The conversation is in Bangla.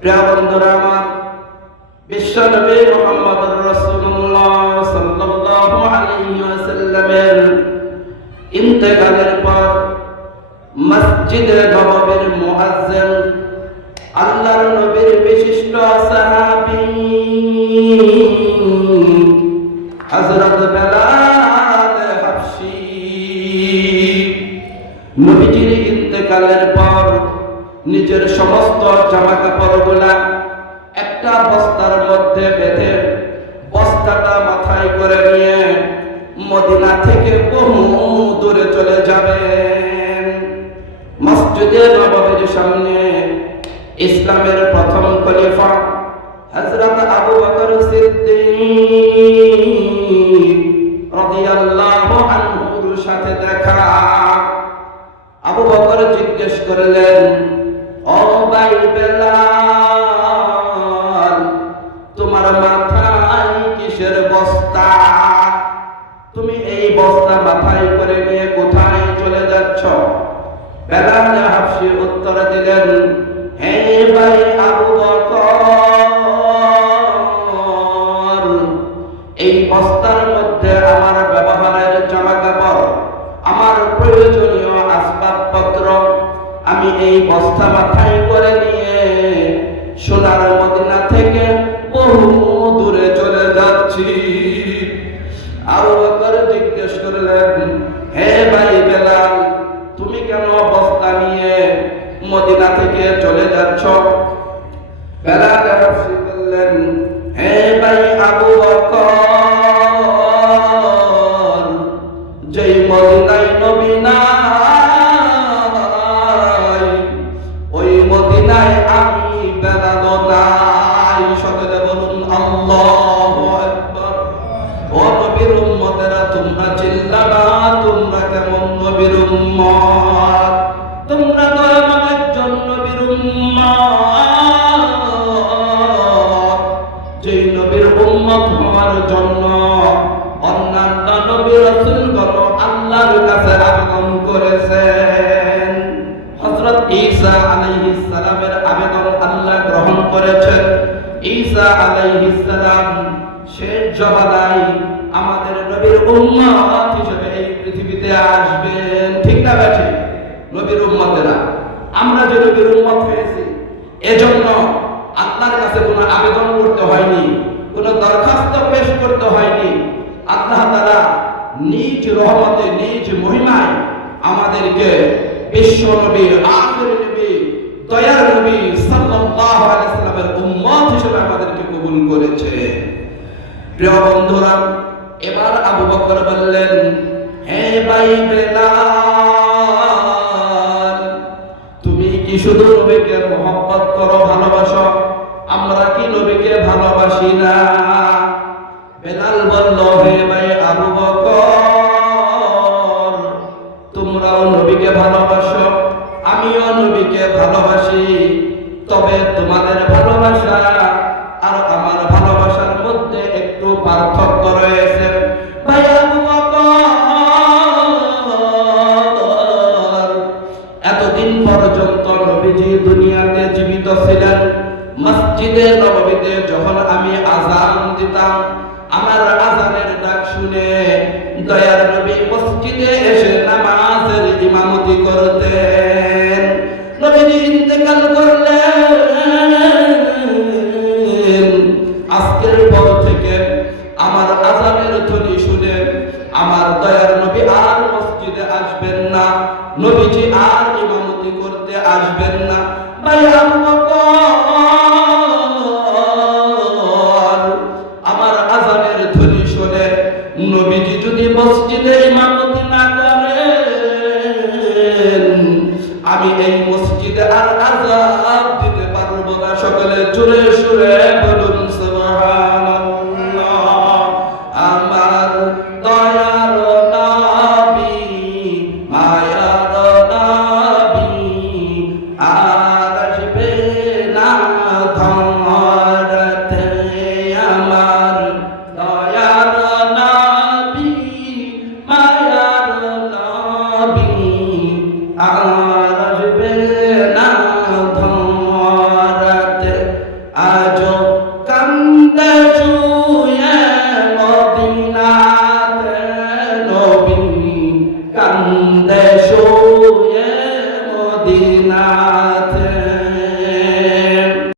প্রিয় বন্ধুরা, আমার বিশ্বনবী মোহাম্মদ রাসূলুল্লাহ সাল্লাল্লাহু আলাইহি ওয়াসাল্লামের ইন্তেকালের পর মসজিদে নববীর মুয়াজ্জিন আল্লাহর নবীর বিশিষ্ট সাহাবী। হযরত বেলাল হাবশী নবীজির ইন্তেকালের পর নিজের সমস্ত জামা দূরে চলে যাবেন। মসজিদে নববীর সামনে ইসলামের প্রথম খলিফা হযরত আবু বকর সিদ্দিক রাদিয়াল্লাহু আনহুর সাথে দেখা। আবু বকর জিজ্ঞেস করলেন, ও ভাই বেলাল বেলাল হাফসি উত্তর দিলেন, হে ভাই আবু বকর, এই বস্তার মধ্যে আমার ব্যবহারের জামা কাপড় আমার প্রয়োজনীয় আসবাবপত্র আমি এই বস্তা মাথায় করে নিয়ে সোনার মদিনা থেকে বহু দূরে চলে যাচ্ছি। আবু বকর জিজ্ঞেস করলেন, হে যাচ্ছ? বেলাল হাফসি বললেন হে ভাই আবু বকর, যেই বলুন, আল্লাহু আকবার। ও নবীর উম্মতেরা, তোমরা চিল্লাবা, তোমরা কেমন নবীর উম্মত? নবীর উম্মত হওয়ার জন্য অন্যান্য নবী রাসূলগণ আল্লাহর কাছে আবেদন করেছেন। হযরত ঈসা আলাইহিস সালামের আবেদন আল্লাহ গ্রহণ করেছেন। ঈসা আলাইহিস সালাম শেষ জমানায় আমাদের নবীর উম্মত হিসেবে এই পৃথিবীতে আসবেন। ঠিক না বেঠিক নবীর উম্মতেরা। আমরা যে নবীর উম্মত হয়েছি, এজন্য মহিমায় আমাদেরকে বিশ্ব নবীর আখির নবী, দয়ার নবী সাল্লাল্লাহু আলাইহি সাল্লামের উম্মত হিসেবে আমাদেরকে কবুল করেছে। প্রিয় বন্ধুরা, এবার আবু বকর বললেন, হে ভাই বেলাল তুমি কি শুধু নবীকে মহব্বত করো, ভালোবাসো? আমরা কি নবীকে ভালোবাসি না? বেলাল বলল, হে নবীকে ভালোবাসো, আমিও নবীকে ভালোবাসি। তবে তোমাদের ভালোবাসা আর আমার ভালোবাসার মধ্যে একটু পার্থক্য রয়েছে। এতদিন পর্যন্ত নবীজি দুনিয়াতে জীবিত ছিলেন। মসজিদে নববীতে যখন আমি আজান দিতাম, আমার আজানের ডাক শুনে দয়ার নবী মসজিদে এসে নামাজের ইমামতি করতেন। নবীজি ইন্তেকাল করলেন। আজকের পর থেকে আমার আজানের ধ্বনি শুনে আমার দয়ার নবী আর মসজিদে আসবেন না। নবীজি আর ইমামতি করতে আসবেন না। ভাই আবু মসজিদে ইমামতি না করেন, আমি এই মসজিদে আর আজাদ দিতে পারব না। সকলে জোরে সুরে আর